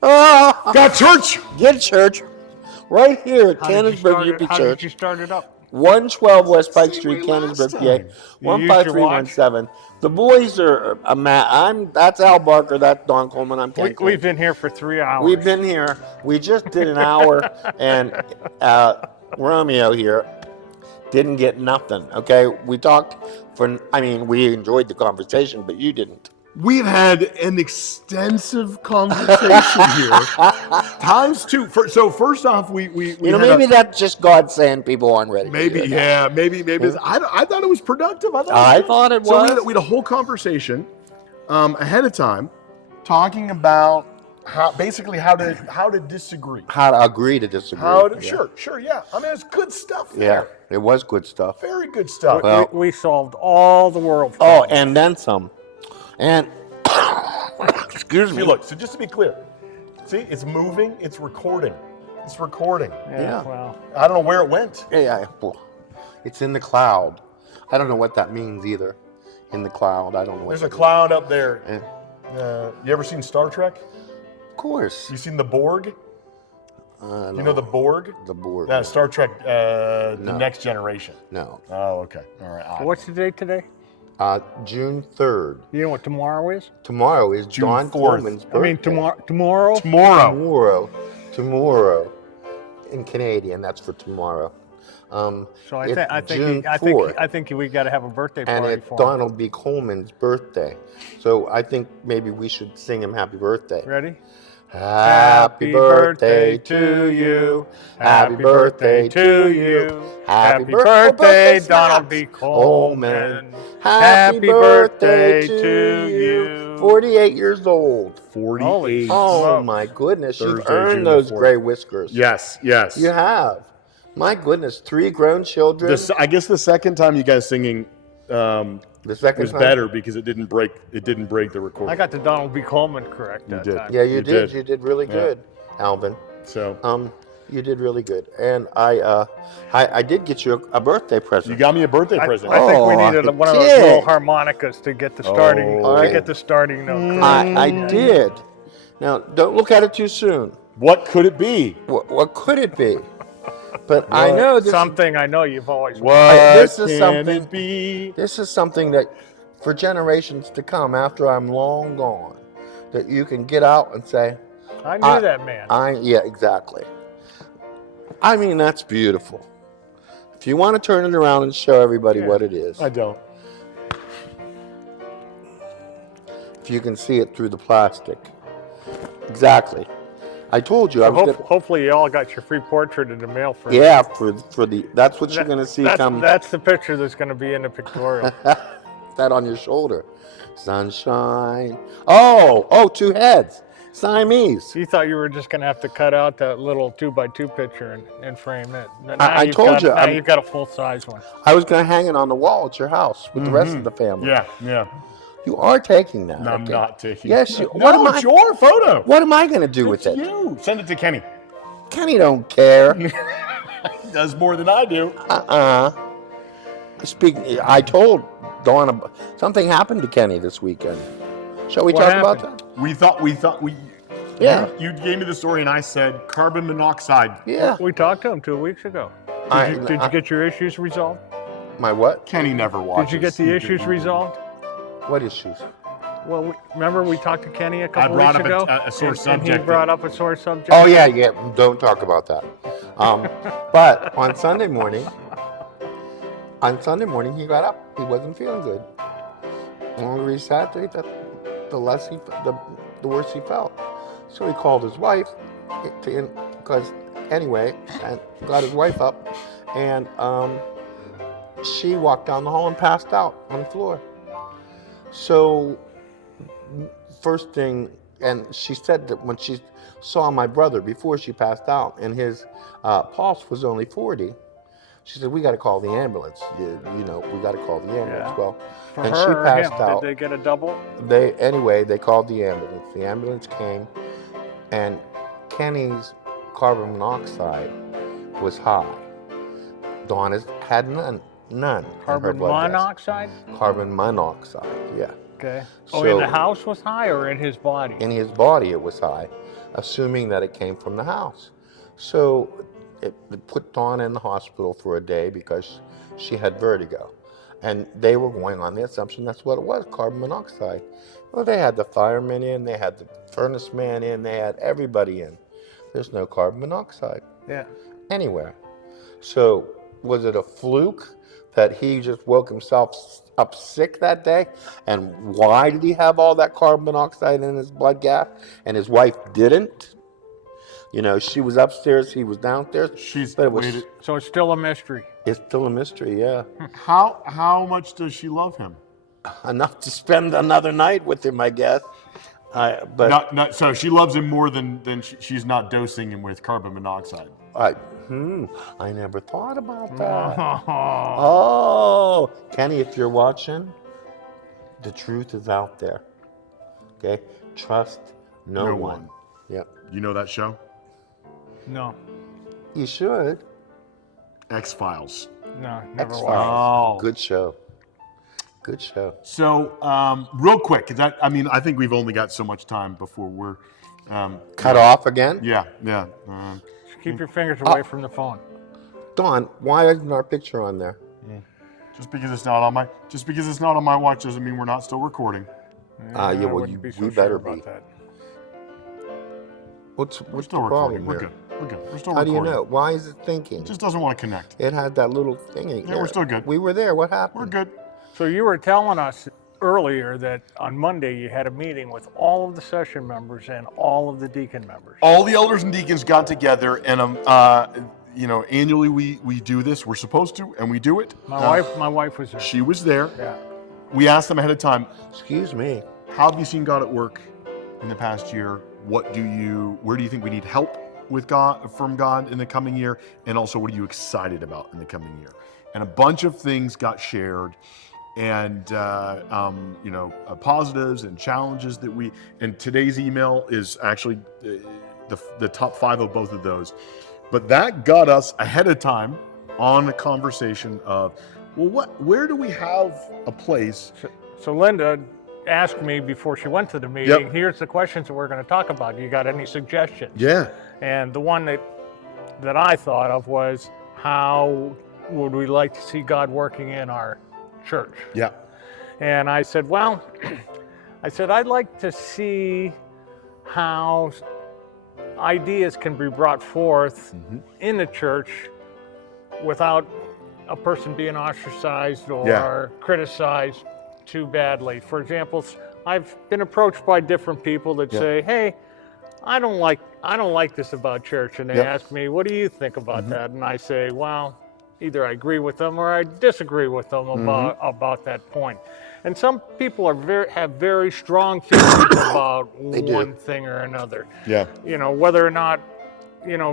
Got church. Get church right here at Cannonsburg UP How Church. did you start it up? 112 West Pike Same Street, way Cannonsburg, last PA. time. You used your watch? 15317. The boys are that's Al Barker, that's Don Coleman, I'm Ken We've Clinton. been here for 3 hours. We've been here. We just did an hour, and Romeo here didn't get nothing. Okay, we talked we enjoyed the conversation, but you didn't. We've had an extensive conversation here. Times two. So first off, we maybe that's just God saying people aren't ready. maybe I thought it was productive. I thought it was. So we had a whole conversation ahead of time talking about how to disagree. How to agree to disagree. Sure, yeah. I mean, it's good stuff Yeah, there. it was good stuff. Very good stuff. Well- we solved all the world's Oh, problems. and then some. And excuse See, me. look, so just to be clear, see, it's moving, it's recording. It's recording. Yeah. Well, I don't know where it went. Yeah, it's in the cloud. I don't know what that means either. In the cloud, I don't know. There's a cloud up there. Yeah. You ever seen Star Trek? Of course. You seen the Borg? No. You know the Borg? The Borg. That's Star Trek, the No. Next Generation. No. Oh, okay. All right. what's the date today? June 3rd. You know what tomorrow is? Tomorrow is June Don 4th. Coleman's birthday. I mean, tomorrow? Tomorrow. In Canadian, that's for tomorrow. So it's June I 4th. think we got to have a birthday And party it's for him. Donald B. Coleman's birthday. So I think maybe we should sing him happy birthday. Ready? Happy birthday to you. Happy birthday to you. Happy birthday, Donald B. Coleman. Happy birthday to you. 48 years old. 48. Oh Wow. my goodness, you've Thursday, June earned the those 4th. gray whiskers. Yes. You have. My goodness, 3 grown children. I guess the second time you guys singing The second was time? better because it didn't break the recording. I got the Donald B. Coleman correct that did. time. Yeah, you You did. did. You did really Yeah. good, Alvin. So You did really good, and I did get you a birthday present. you got me a birthday I present. think we Oh, needed I one of those did. little harmonicas to get the starting Oh. to get the starting note. I did. Now, don't look at it too soon. What could it be? What could it be? But I know this. Something I know you've always What this is can something- it be? This is something that, for generations to come, after I'm long gone, that you can get out and say, I knew that man. Yeah, exactly. I mean, that's beautiful. If you want to turn it around and show everybody what it is, I don't. if you can see it through the plastic. Exactly. I told you I was gonna, Hopefully you all got your free portrait in the mail for yeah, for the that's what you're gonna see come That's the picture that's going to be in the pictorial. that on your shoulder. Sunshine. Oh, 2 heads. Siamese. You thought you were just going to have to cut out that little 2x2 picture and frame it. But now I you've told got- you, Now I'm- you've got a full-size one. I was gonna hang it on the wall at your house with the rest of the family. Yeah. You are taking that. No, I'm okay? not taking. Yes, you. No, What am I? it's your photo. What am I gonna do with It's it? you. Send it to Kenny. Kenny don't care. He does more than I do. Speaking, I told Dawn about something happened to Kenny this weekend. Shall we What talk about happened? that? We thought. Yeah. You gave me the story, and I said carbon monoxide. Yeah. We talked to him 2 weeks ago. Did you get your issues resolved? My what? Kenny never watches. Did you get the issues resolved? What issues? Well, remember we talked to Kenny a I couple brought weeks up ago? a sore And subject. he brought up a sore subject. Oh yeah. Don't talk about that. But on Sunday morning, he got up. He wasn't feeling good. The longer he sat there, the less the worse he felt. So he called his wife, and got his wife up, and she walked down the hall and passed out on the floor. So first thing, and she said that when she saw my brother before she passed out, and his pulse was only 40, she said, "We got to call the ambulance. We got to call the ambulance." Yeah. Well, For and her she or passed him, out. did they get a double? They called the ambulance. The ambulance came, and Kenny's carbon monoxide was high. Dawn had none. None. in her Carbon blood gas. monoxide? Carbon monoxide, yeah. Okay. Oh, in So- the house was high or in his body? In his body, it was high, assuming that it came from the house. So it put Dawn in the hospital for a day because she had vertigo. And they were going on the assumption that's what it was, carbon monoxide. Well, they had the firemen in, they had the furnace man in, they had everybody in. There's no carbon monoxide Yeah. anywhere. So was it a fluke that he just woke himself up sick that day? And why did he have all that carbon monoxide in his blood gas and his wife didn't? You know, she was upstairs, he was downstairs. But it was, waited. So it's still a mystery. it's still a mystery, yeah. How much does she love him? Enough to spend another night with him, I guess. But Not so she loves him more than she's not dosing him with carbon monoxide. I never thought about that. Oh, Kenny, if you're watching, the truth is out there. Okay? Trust no one. Yep. You know that show? No. You should. X-Files. No, never X-Files. watched. Oh. Good show. Good show. So, real quick, 'cause I think we've only got so much time before we're, Cut off again? yeah. Just keep your fingers away from the phone. Dawn, why isn't our picture on there? Just because it's not on my watch doesn't mean we're not still recording. Yeah, I well, wouldn't be so we sure better about be. that. What's We're the still problem recording. We're here? good. We're good. We're still How do recording. you know? Why is it thinking? It just doesn't want to connect. It had that little thing in Yeah, there. we're still good. We were there. What happened? We're good. So you were telling us earlier that on Monday you had a meeting with all of the session members and all of the deacon members. All the elders and deacons got together, and annually we do this. We're supposed to, and we do it. My wife was there. She was there. Yeah. We asked them ahead of time, Excuse me. how have you seen God at work in the past year? Where do you think we need help from God in the coming year? And also, what are you excited about in the coming year? And a bunch of things got shared, and positives and challenges and today's email is actually the top 5 of both of those. But that got us ahead of time on a conversation of, well, where do we have a place? So Linda asked me before she went to the meeting, Yep. here's the questions that we're going to talk about. You got any suggestions? Yeah. And the one that I thought of was, how would we like to see God working in our church? Yeah. And I said, well, I'd like to see how ideas can be brought forth in the church without a person being ostracized or criticized too badly. For example, I've been approached by different people that say, hey, I don't like this about church. And they ask me, what do you think about that? And I say, well, either I agree with them or I disagree with them about that point. And some people have very strong feelings about one thing or another. Yeah. Whether or not,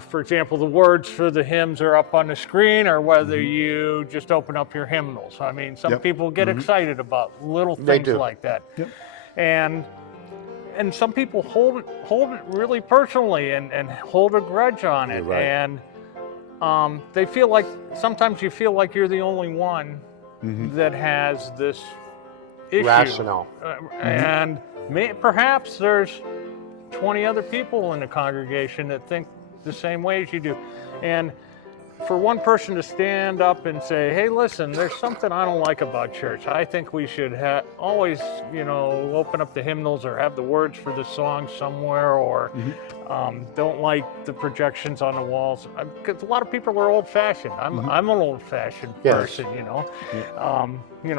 for example, the words for the hymns are up on the screen, or whether you just open up your hymnals. I mean, some people get excited about little things like that. Yep. And some people hold it really personally and hold a grudge on it. Right. And they feel like, sometimes you feel like you're the only one that has this issue. Rational. And perhaps there's 20 other people in the congregation that think the same way as you do. And for one person to stand up and say, hey, listen, there's something I don't like about church. I think we should always, open up the hymnals or have the words for the song somewhere, or don't like the projections on the walls. Because a lot of people are old-fashioned. I'm an old-fashioned person,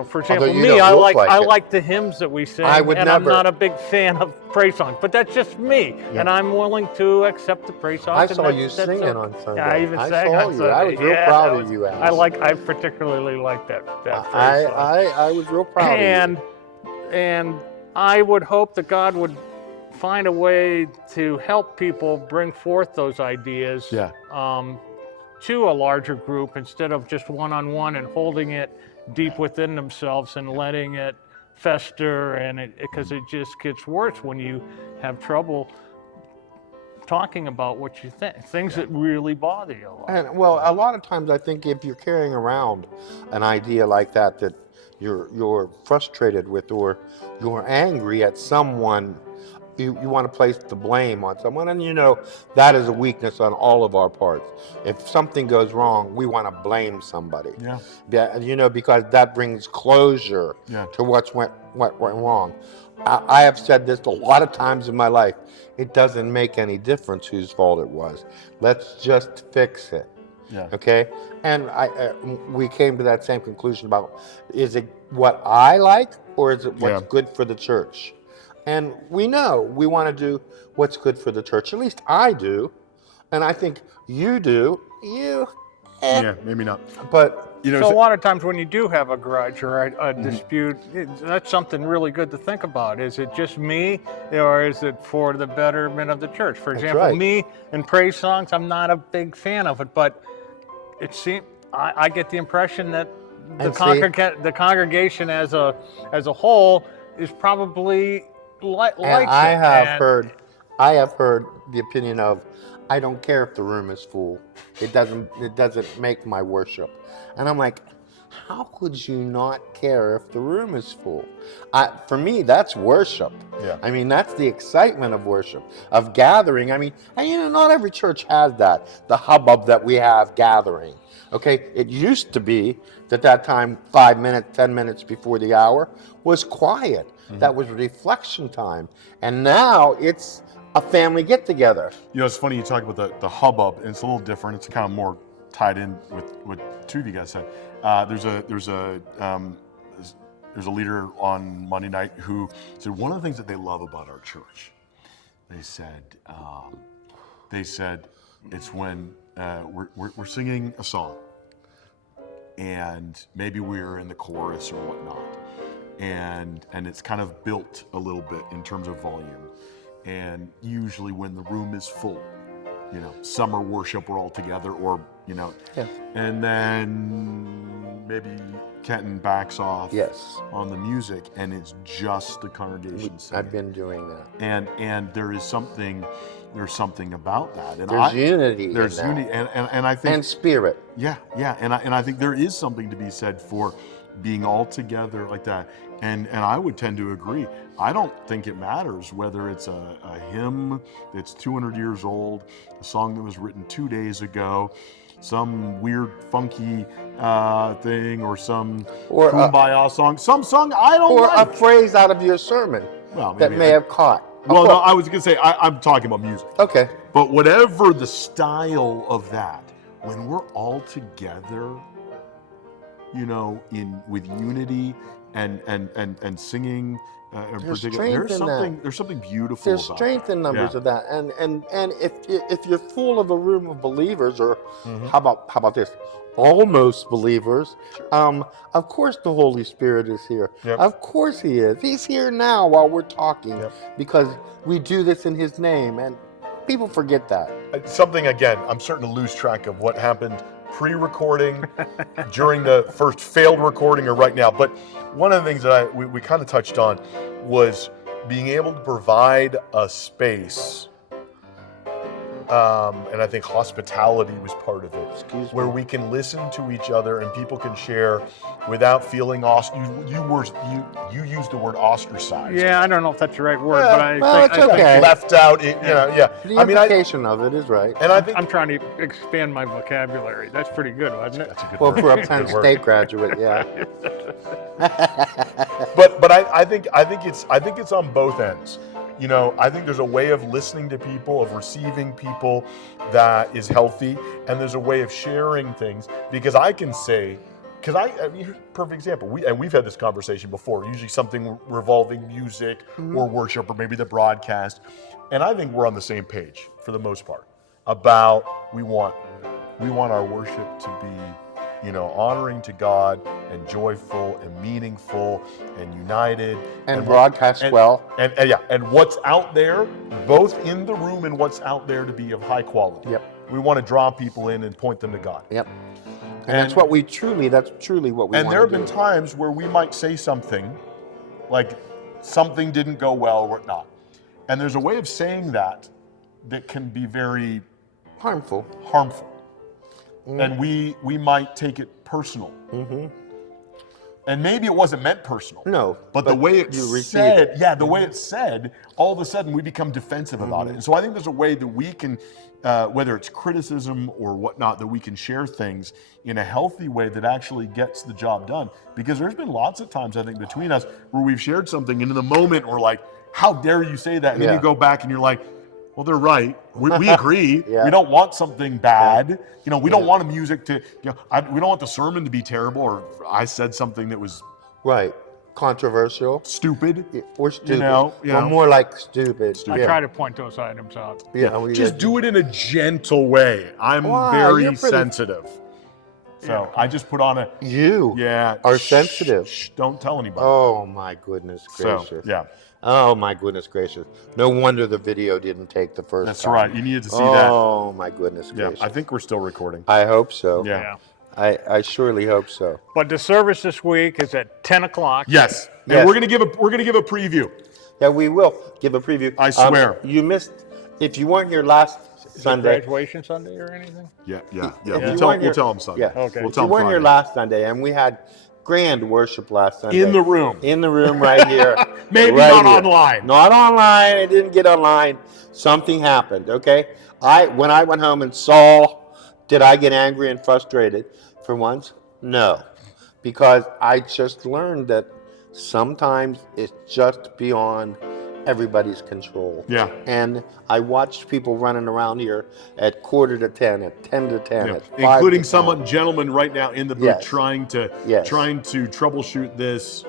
for example, you me, don't I look like I it. like the hymns that we sing, I would and never. I'm not a big fan of praise songs, but that's just me, and I'm willing to accept the praise songs. I and saw that's- you that's singing okay. on Sunday. Yeah, I even I sang saw on you. Sunday. I was real Yeah, proud that of you, was- Alex. I particularly like that phrase song. I was real proud of you. And I would hope that God would find a way to help people bring forth those ideas to a larger group, instead of just one-on-one and holding it deep within themselves and letting it fester, and because it just gets worse when you have trouble talking about what you think, things that really bother you a lot. And well, a lot of times I think if you're carrying around an idea like that you're frustrated with, or you're angry at someone, you want to place the blame on someone, and that is a weakness on all of our parts. If something goes wrong, we want to blame somebody. Yeah. Because that brings closure Yeah. to what went wrong. I have said this a lot of times in my life. It doesn't make any difference whose fault it was. Let's just fix it. Yeah. Okay. And we came to that same conclusion about, is it what I like, or is it what's good for the church? And we know we want to do what's good for the church. At least I do, and I think you do. Yeah, maybe not. But so a lot of times when you do have a grudge or a dispute, that's something really good to think about. Is it just me, or is it for the betterment of the church? For example, me and praise songs, I'm not a big fan of it, but it seems I get the impression that the congregation as a whole is probably like it. I have heard the opinion of, I don't care if the room is full. It doesn't make my worship. And I'm like, how could you not care if the room is full? For me, that's worship. Yeah. I mean, that's the excitement of worship, of gathering. I mean, and not every church has that, the hubbub that we have gathering. Okay, it used to be that time, 5 minutes, 10 minutes before the hour, was quiet. That was reflection time. And now it's a family get together. It's funny you talk about the hubbub, and it's a little different. It's kind of more tied in with what two of you guys said. There's a leader on Monday night who said one of the things that they love about our church. They said it's when we're singing a song, and maybe we're in the chorus or whatnot, and it's kind of built a little bit in terms of volume. And usually when the room is full, summer worship, we're all together, or and then maybe Kenton backs off on the music, and it's just the congregation singing. I've been doing that. And there's something about that. And there's unity. There's unity, and I think, and spirit. Yeah, and I think there is something to be said for being all together like that. And I would tend to agree. I don't think it matters whether it's a hymn that's 200 years old, a song that was written 2 days ago, some weird funky thing, or some kumbaya song, some song I don't like. Or a phrase out of your sermon that may have caught. Well, no, I was going to say, I'm talking about music. Okay. But whatever the style of that, when we're all together, with unity and singing, there's something beautiful. There's strength in numbers of that, and if you're full of a room of believers, or how about this, almost believers, of course the Holy Spirit is here. Yep. Of course He is. He's here now while we're talking, because we do this in His name, and people forget that. Something, again, I'm starting to lose track of what happened pre-recording, during the first failed recording, or right now. But one of the things that we kind of touched on was being able to provide a space, and I think hospitality was part of it, where we can listen to each other and people can share without feeling you used the word ostracized. Yeah, I don't know if that's the right word, but I think it's okay. Left out. The implication of it is right. And I think I'm trying to expand my vocabulary. That's pretty good, wasn't it? That's a good well, word. for a Penn State graduate, yeah. But I think it's on both ends. I think there's a way of listening to people, of receiving people that is healthy, and there's a way of sharing things, because I can say, perfect example, we've had this conversation before, usually something revolving music or worship, or maybe the broadcast, and I think we're on the same page for the most part about we want our worship to be honoring to God, and joyful, and meaningful, and united, and broadcast well. And what's out there, both in the room and what's out there, to be of high quality. Yep. We want to draw people in and point them to God. Yep. And that's truly what we want to do. And there have been times where we might say something, like something didn't go well or whatnot. And there's a way of saying that that can be very Harmful. harmful. And we might take it personal. And maybe it wasn't meant personal. No, But the way it's you receive said, it. yeah, the way it's said, all of a sudden we become defensive about it. And so I think there's a way that we can, whether it's criticism or whatnot, that we can share things in a healthy way that actually gets the job done. Because there's been lots of times, I think, between us where we've shared something and in the moment we're like, how dare you say that? And then you go back and you're like, well, they're right. We agree. Yeah. We don't want something bad. You know, we don't want the music to, we don't want the sermon to be terrible, or I said something that was Right. Controversial. stupid. Or stupid. know, Well, more like stupid. I try to point those items out. Yeah. we Just did. do it in a gentle way. I'm Wow, very you're pretty- sensitive. So I just put on a, You are sensitive. Shh, don't tell anybody. Oh my goodness so, gracious. yeah, Oh my goodness gracious. No wonder the video didn't take the first that's time. right. You needed to see that. Oh my goodness Yeah, gracious. I think we're still recording. I hope so. Yeah. I surely hope so. But the service this week is at 10 o'clock. Yes. And Yes. we're gonna give a preview. Yeah, we will give a preview. I swear. You missed, if you weren't here last Is it Sunday. graduation Sunday or anything? Yeah. If We'll you tell weren't here- them Sunday. Yeah. Okay. We'll If tell you them weren't here Friday. last Sunday, and we had grand worship last Sunday. In the room. In the room right here. Maybe Right not here. online. Not online. It didn't get online. Something happened, okay? When I went home and saw, did I get angry and frustrated for once? No. Because I just learned that sometimes it's just beyond everybody's control. Yeah. And I watched people running around here at 9:45, at 10 to 10, Yeah. at 5 Including to 10. some gentlemen right now in the booth Yes. trying to Yes. troubleshoot this.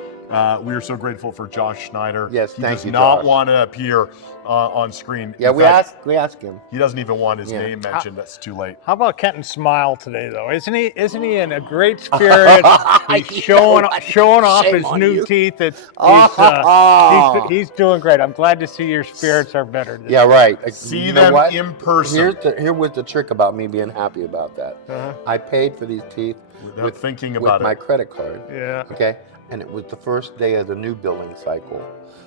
We are so grateful for Josh Schneider. Yes, he thank does you, not Josh. want to appear on screen. Yeah, In we fact, asked him. He doesn't even want his Yeah. name mentioned. That's too late. How about Kenton's smile today, though? Isn't he in a great spirit? He's showing off Shame his on new you. teeth. Oh. He's doing great. I'm glad to see your spirits are better. Yeah, right. See You know them what? in person Here was the trick about me being happy about that. Uh-huh. I paid for these teeth without thinking with about my it. credit card. Yeah. Okay, and it was the first day of the new billing cycle,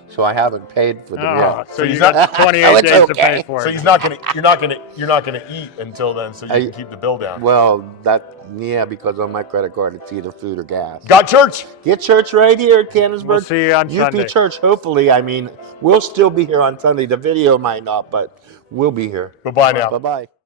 so I haven't paid for them Oh, yet. so he's you not- got 28 Oh, it's days to okay. pay for it. So you're not gonna eat until then, so you can keep the bill down. Well, because on my credit card it's either food or gas. Got church. Get church right here at Canonsburg. We'll see you on UP Sunday. Church, hopefully. I mean, we'll still be here on Sunday. The video might not, but we'll be here. Bye-bye now. Bye-bye.